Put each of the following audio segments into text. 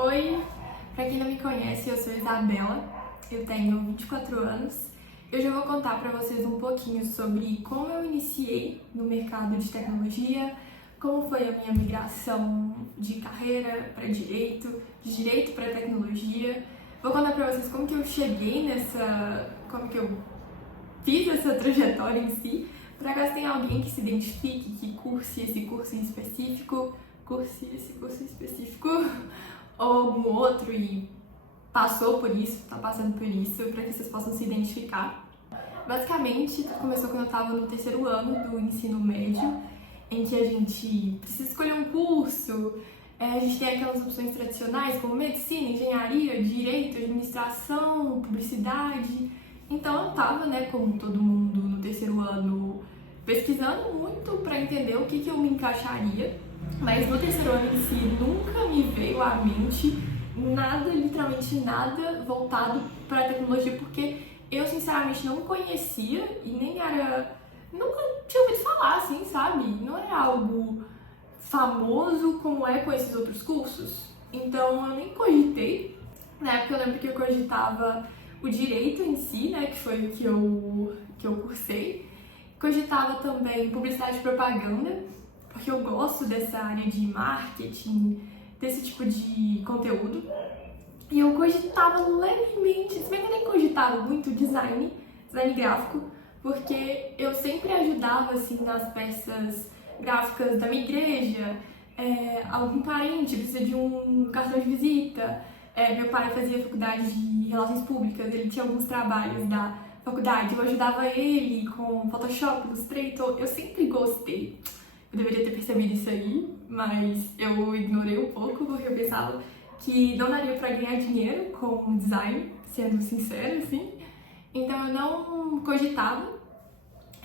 Oi, pra quem não me conhece, eu sou Isabela, eu tenho 24 anos. Eu já vou contar pra vocês um pouquinho sobre como eu iniciei no mercado de tecnologia, como foi a minha migração de carreira para direito, de direito para tecnologia. Vou contar pra vocês como que eu cheguei como que eu fiz essa trajetória em si, pra caso tenha alguém que se identifique, que curse esse curso em específico, ou algum outro e passou por isso, tá passando por isso, para que vocês possam se identificar. Basicamente, tudo começou quando eu estava no terceiro ano do ensino médio, em que a gente precisa escolher um curso, a gente tem aquelas opções tradicionais como medicina, engenharia, direito, administração, publicidade. Então eu estava, como todo mundo no terceiro ano, pesquisando muito para entender o que eu me encaixaria. Mas no terceiro ano em si nunca me veio à mente nada, literalmente nada voltado para a tecnologia, porque eu sinceramente não conhecia e nunca tinha ouvido falar, assim, sabe? Não era algo famoso como é com esses outros cursos. Então eu nem cogitei. Na época eu lembro que eu cogitava o direito em si, que foi o que eu cursei. Cogitava também publicidade e propaganda, porque eu gosto dessa área de marketing, desse tipo de conteúdo. E eu cogitava levemente, se bem que eu nem cogitava muito design gráfico, porque eu sempre ajudava assim nas peças gráficas da minha igreja, algum parente precisa de um cartão de visita, meu pai fazia faculdade de relações públicas, ele tinha alguns trabalhos da faculdade, eu ajudava ele com Photoshop, Illustrator, eu sempre gostei. Eu deveria ter percebido isso aí, mas eu ignorei um pouco porque eu pensava que não daria pra ganhar dinheiro com design, sendo sincera, assim. Então eu não cogitava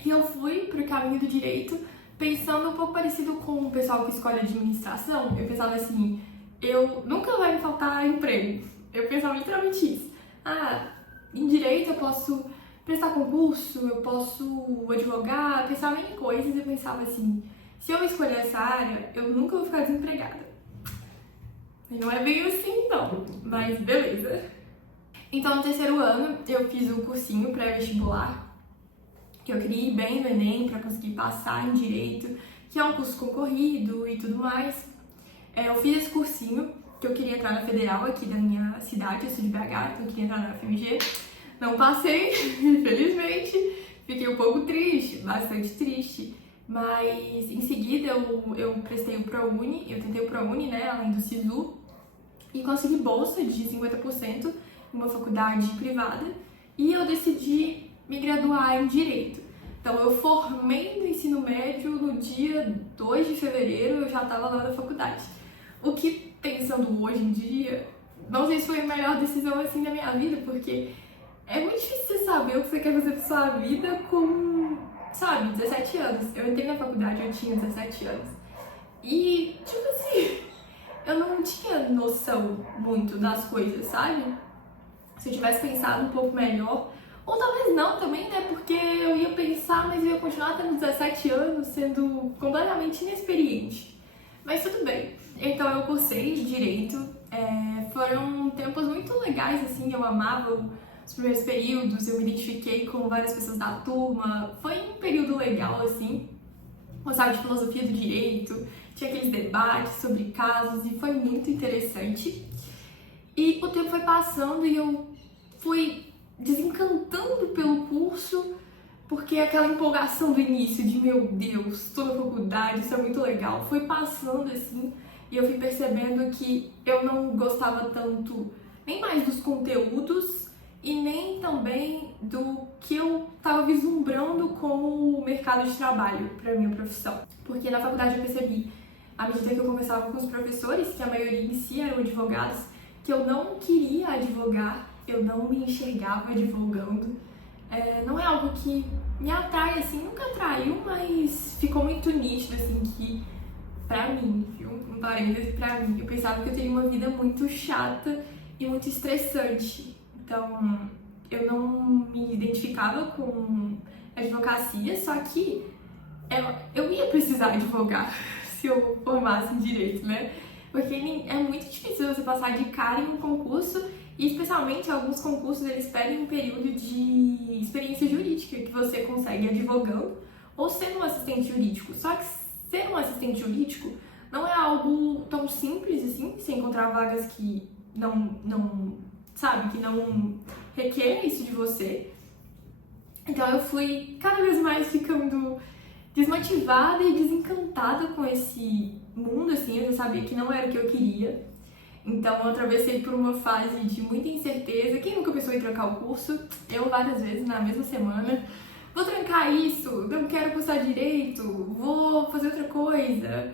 e eu fui pro caminho do direito pensando um pouco parecido com o pessoal que escolhe administração. Eu pensava assim, nunca vai me faltar emprego. Eu pensava literalmente isso. Em direito eu posso prestar concurso, eu posso advogar, pensava em coisas e eu pensava assim, se eu escolher essa área, eu nunca vou ficar desempregada. E não é bem assim, não, mas beleza. Então, no terceiro ano, eu fiz um cursinho pré-vestibular, que eu queria ir bem no Enem para conseguir passar em Direito, que é um curso concorrido e tudo mais. Eu fiz esse cursinho, que eu queria entrar na Federal aqui da minha cidade, eu sou de BH, então eu queria entrar na FMG. Não passei, infelizmente, fiquei um pouco triste, bastante triste. Mas em seguida eu prestei o ProUni, eu tentei o ProUni, além do SISU, e consegui bolsa de 50% em uma faculdade privada e eu decidi me graduar em Direito. Então eu formei no ensino médio no dia 2 de fevereiro, eu já estava lá na faculdade. O que, pensando hoje em dia, não sei se foi a melhor decisão assim da minha vida, porque é muito difícil você saber o que você quer fazer pra sua vida com 17 anos. Eu entrei na faculdade, eu tinha 17 anos. E, tipo assim, eu não tinha noção muito das coisas, sabe? Se eu tivesse pensado um pouco melhor, ou talvez não também, porque eu ia pensar, mas eu ia continuar tendo 17 anos, sendo completamente inexperiente. Mas tudo bem. Então eu cursei Direito, foram tempos muito legais, assim, eu amava os primeiros períodos, eu me identifiquei com várias pessoas da turma, foi um período legal, assim, gostava de filosofia do direito, tinha aqueles debates sobre casos e foi muito interessante. E o tempo foi passando e eu fui desencantando pelo curso, porque aquela empolgação do início de, meu Deus, toda a faculdade, isso é muito legal, foi passando assim, e eu fui percebendo que eu não gostava tanto nem mais dos conteúdos, e nem também do que eu estava vislumbrando como o mercado de trabalho para a minha profissão. Porque na faculdade eu percebi, à medida que eu conversava com os professores, que a maioria em si eram advogados, que eu não queria advogar, eu não me enxergava advogando. Não é algo que me atrai, assim, nunca atraiu, mas ficou muito nítido, assim, que pra mim, viu? Um parênteses pra mim, eu pensava que eu teria uma vida muito chata e muito estressante. Então, eu não me identificava com advocacia, só que eu ia precisar advogar se eu formasse em direito, porque é muito difícil você passar de cara em um concurso, e especialmente alguns concursos eles pedem um período de experiência jurídica que você consegue advogando ou sendo um assistente jurídico. Só que ser um assistente jurídico não é algo tão simples assim, você encontrar vagas que que não requer isso de você. Então eu fui cada vez mais ficando desmotivada e desencantada com esse mundo, assim, eu já sabia que não era o que eu queria. Então eu atravessei por uma fase de muita incerteza. Quem nunca pensou em trancar o curso? Eu várias vezes na mesma semana. Vou trancar isso, não quero cursar direito, vou fazer outra coisa.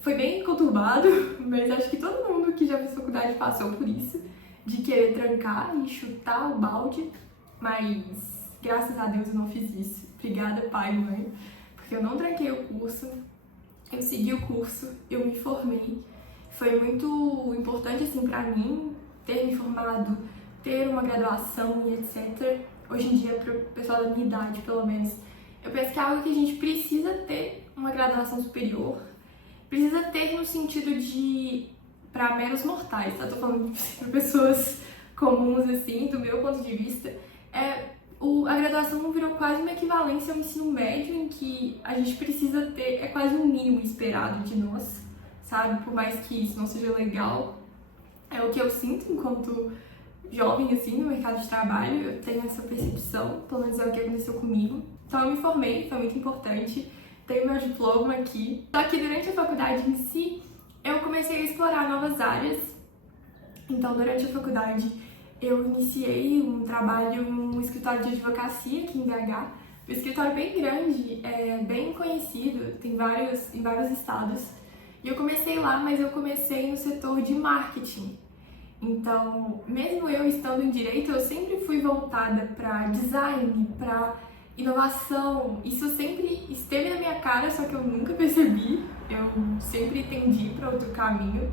Foi bem conturbado, mas acho que todo mundo que já fez faculdade passou por isso, de querer trancar e chutar o balde, mas graças a Deus eu não fiz isso. Obrigada, pai e mãe, porque eu não tranquei o curso, eu segui o curso, eu me formei. Foi muito importante, assim, pra mim ter me formado, ter uma graduação e etc. Hoje em dia, pro pessoal da minha idade, pelo menos, eu penso que é algo que a gente precisa ter uma graduação superior, precisa ter no sentido de para meros mortais, tá? Tô falando para pessoas comuns, assim, do meu ponto de vista. A graduação virou quase uma equivalência ao ensino médio, em que a gente precisa ter, é quase um mínimo esperado de nós, sabe? Por mais que isso não seja legal, é o que eu sinto enquanto jovem, assim, no mercado de trabalho. Eu tenho essa percepção, pelo menos é o que aconteceu comigo. Então eu me formei, foi muito importante, tenho meu diploma aqui. Só que durante a faculdade em si, eu comecei a explorar novas áreas. Então, durante a faculdade, eu iniciei um trabalho em um escritório de advocacia aqui em BH. Um escritório bem grande, bem conhecido, tem em vários estados. E eu comecei lá, mas eu comecei no setor de marketing. Então, mesmo eu estando em direito, eu sempre fui voltada para design, para inovação. Isso sempre esteve na minha cara, só que eu nunca percebi. Eu sempre tendi para outro caminho,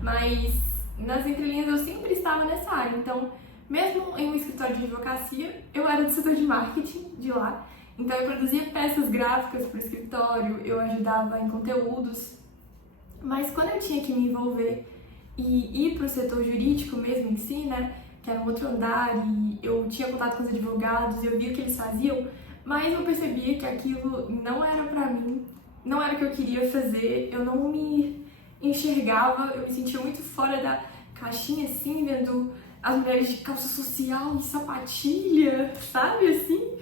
mas nas entrelinhas eu sempre estava nessa área. Então, mesmo em um escritório de advocacia, eu era do setor de marketing de lá. Então, eu produzia peças gráficas para o escritório, eu ajudava em conteúdos. Mas quando eu tinha que me envolver e ir para o setor jurídico mesmo em si, né, que era um outro andar, e eu tinha contato com os advogados, eu via o que eles faziam, mas eu percebia que aquilo não era pra mim, não era o que eu queria fazer, eu não me enxergava, eu me sentia muito fora da caixinha, assim, vendo as mulheres de calça social e sapatilha, sabe, assim,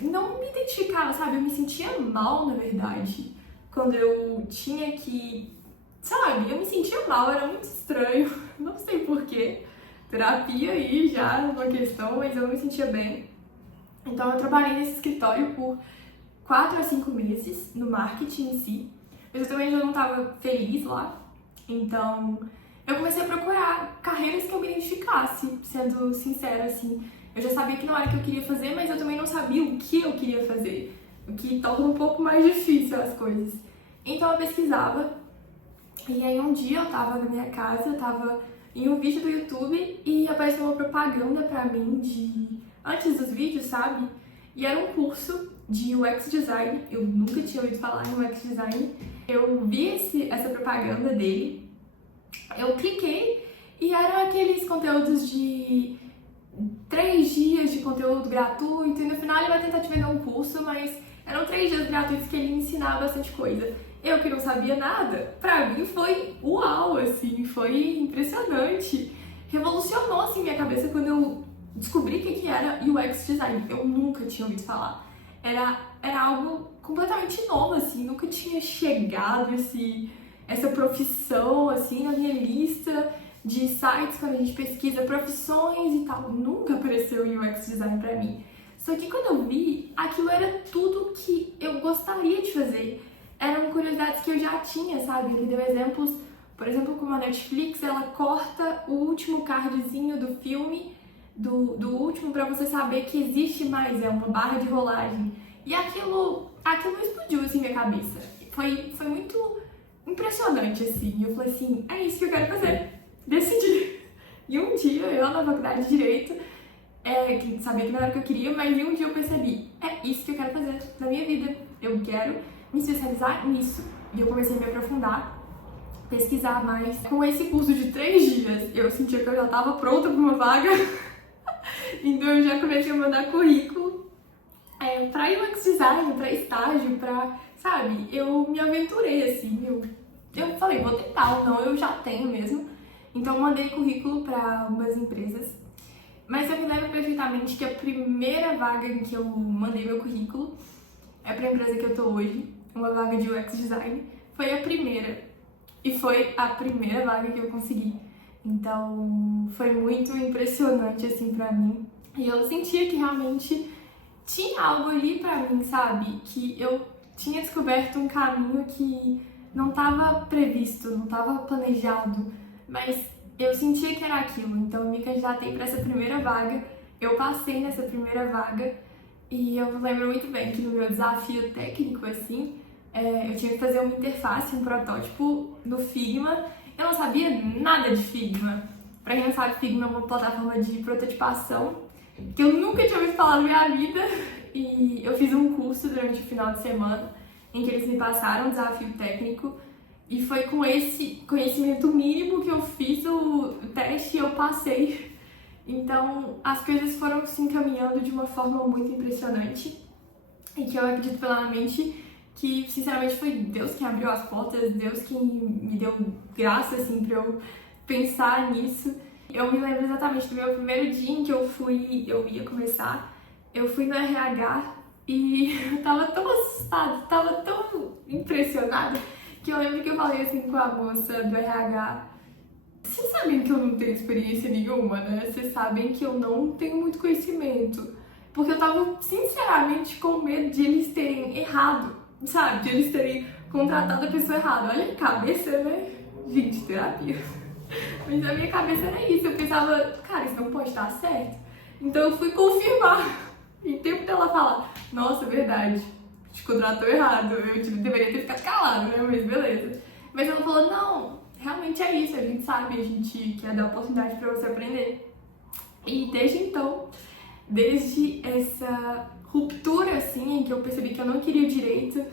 não me identificava, sabe, eu me sentia mal, na verdade, quando eu tinha que, sabe, eu me sentia mal, era muito estranho, não sei porquê, terapia aí já uma questão, mas eu não me sentia bem. Então eu trabalhei nesse escritório por 4 a 5 meses, no marketing em si, mas eu também já não estava feliz lá, então eu comecei a procurar carreiras que eu me identificasse, sendo sincera, assim. Eu já sabia que não era o que eu queria fazer, mas eu também não sabia o que eu queria fazer, o que torna um pouco mais difícil as coisas. Então eu pesquisava, e aí um dia eu tava na minha casa, eu tava em um vídeo do YouTube e apareceu uma propaganda pra mim antes dos vídeos, sabe? E era um curso de UX Design, eu nunca tinha ouvido falar em UX Design. Eu vi essa propaganda dele, eu cliquei e eram aqueles conteúdos de 3 dias de conteúdo gratuito, e no final ele vai tentar te vender um curso, mas eram 3 dias gratuitos que ele ensinava bastante coisa. Eu que não sabia nada, pra mim foi uau, assim, foi impressionante. Revolucionou, assim, minha cabeça quando eu descobri o que era UX Design. Eu nunca tinha ouvido falar. Era algo completamente novo, assim, nunca tinha chegado essa profissão, assim, na minha lista de sites quando a gente pesquisa profissões e tal. Nunca apareceu UX Design pra mim. Só que quando eu vi, aquilo era tudo que eu gostaria de fazer. Eram curiosidades que eu já tinha, sabe? Ele deu exemplos, por exemplo, como a Netflix, ela corta o último cardzinho do filme, do último, pra você saber que existe mais, é uma barra de rolagem. E aquilo explodiu, assim, minha cabeça. Foi muito impressionante, assim. Eu falei assim, é isso que eu quero fazer. Decidi. E um dia, eu na faculdade de Direito, sabia que não era o que eu queria, mas um dia eu percebi, é isso que eu quero fazer na minha vida. Eu quero me especializar nisso. E eu comecei a me aprofundar. pesquisar mais. Com esse curso de 3 dias, eu sentia que eu já estava pronta para uma vaga, então eu já comecei a mandar currículo para UX design, para estágio, para, sabe, eu me aventurei assim, eu falei, vou tentar ou não, eu já tenho mesmo. Então eu mandei currículo para algumas empresas, mas eu me lembro perfeitamente que a primeira vaga em que eu mandei meu currículo é para a empresa que eu tô hoje, uma vaga de UX design, foi a primeira. E foi a primeira vaga que eu consegui. Então foi muito impressionante assim pra mim. E eu sentia que realmente tinha algo ali pra mim, sabe? Que eu tinha descoberto um caminho que não estava previsto, não estava planejado, mas eu sentia que era aquilo. Então eu me candidatei para essa primeira vaga, eu passei nessa primeira vaga e eu lembro muito bem que no meu desafio técnico, assim, eu tinha que fazer uma interface, um protótipo no Figma. Eu não sabia nada de Figma. Pra quem não sabe, Figma é uma plataforma de prototipação que eu nunca tinha ouvido falar na minha vida. E eu fiz um curso durante o final de semana em que eles me passaram um desafio técnico. E foi com esse conhecimento mínimo que eu fiz o teste e eu passei. Então, as coisas foram se encaminhando de uma forma muito impressionante e que eu acredito plenamente que, sinceramente, foi Deus que abriu as portas, Deus que me deu graça, assim, pra eu pensar nisso. Eu me lembro exatamente do meu primeiro dia em que eu ia começar, eu fui no RH e eu tava tão assustada, tava tão impressionada, que eu lembro que eu falei assim com a moça do RH: vocês sabem que eu não tenho experiência nenhuma, né? Vocês sabem que eu não tenho muito conhecimento. Porque eu tava, sinceramente, com medo de eles terem errado, sabe? De eles terem contratado a pessoa errada. Olha a cabeça, né? Gente, terapia. Mas a minha cabeça era isso. Eu pensava, cara, isso não pode estar certo. Então eu fui confirmar. Em tempo dela falar, nossa, verdade, te contratou errado. Eu deveria ter ficado calado, né? Mas beleza. Mas ela falou, não, realmente é isso. A gente sabe, a gente quer dar oportunidade pra você aprender. E desde então, desde essa ruptura, assim, em que eu percebi que eu não queria direito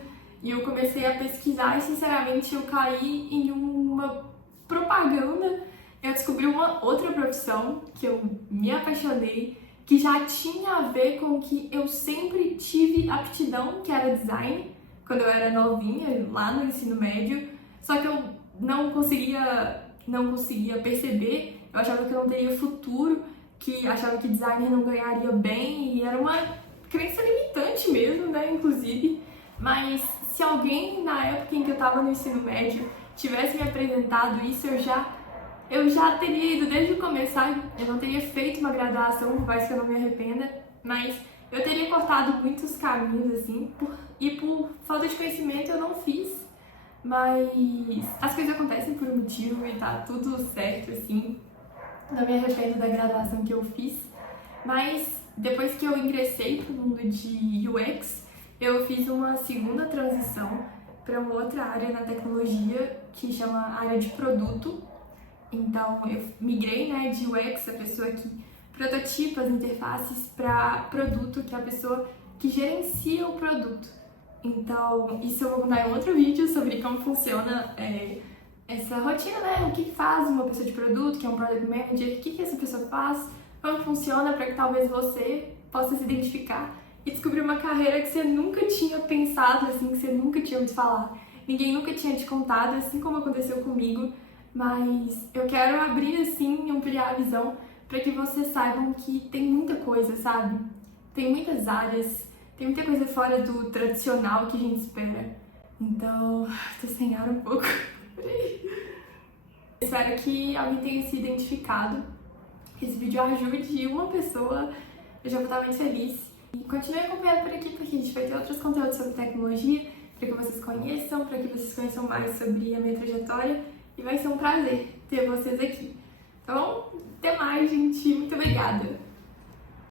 e eu comecei a pesquisar e, sinceramente, eu caí em uma propaganda. Eu descobri uma outra profissão que eu me apaixonei, que já tinha a ver com o que eu sempre tive aptidão, que era design, quando eu era novinha, lá no ensino médio, só que eu não conseguia perceber, eu achava que eu não teria futuro, que achava que designer não ganharia bem, e era uma crença limitante mesmo, né, inclusive. Mas se alguém na época em que eu tava no ensino médio tivesse me apresentado isso, eu já teria ido desde o começo, sabe? Eu não teria feito uma graduação, por mais que eu não me arrependa, mas eu teria cortado muitos caminhos, assim, e por falta de conhecimento eu não fiz. Mas as coisas acontecem por um motivo e tá tudo certo, assim. Não me arrependo da graduação que eu fiz, mas depois que eu ingressei pro mundo de UX, eu fiz uma segunda transição para uma outra área na tecnologia que chama área de produto. Então eu migrei, né, de UX, a pessoa que prototipa as interfaces, para produto, que é a pessoa que gerencia o produto. Então isso eu vou contar em outro vídeo sobre como funciona essa rotina, né? O que faz uma pessoa de produto, que é um product manager, o que essa pessoa faz, como funciona, para que talvez você possa se identificar e descobrir uma carreira que você nunca tinha pensado, assim, que você nunca tinha ouvido falar. Ninguém nunca tinha te contado, assim como aconteceu comigo, mas eu quero abrir, assim, ampliar a visão para que vocês saibam que tem muita coisa, sabe? Tem muitas áreas, tem muita coisa fora do tradicional que a gente espera. Então, tô sem ar um pouco. Espero que alguém tenha se identificado, que esse vídeo ajude uma pessoa. Eu já vou estar muito feliz. E continue acompanhando por aqui, porque a gente vai ter outros conteúdos sobre tecnologia, para que vocês conheçam, para que vocês conheçam mais sobre a minha trajetória. E vai ser um prazer ter vocês aqui. Tá bom? Até mais, gente. Muito obrigada!